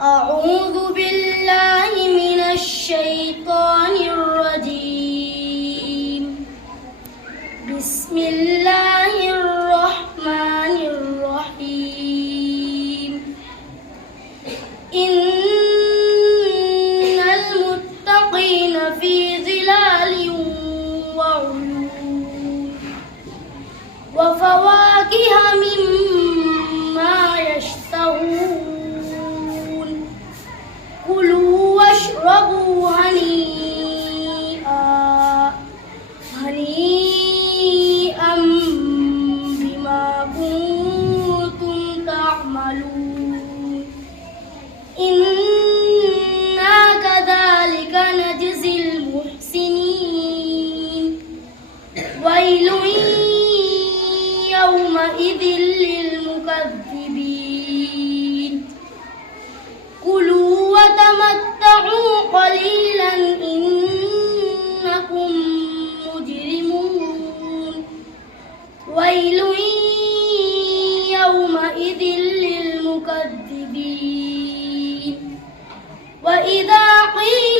أعوذ بالله من الشيطان الرجيم. بسم الله الرحمن الرحيم. إن المتقين في ظلال وعيون وفواكه مما يشتهون. كلوا واشربوا هنيئا بما كنتم تعملون. إنا كذلك نجزي المحسنين. ويل يومئذ للمكذبين. كلوا وتمتعوا قليلا إنكم مجرمون. ويل يومئذ للمكذبين. وإذا قيل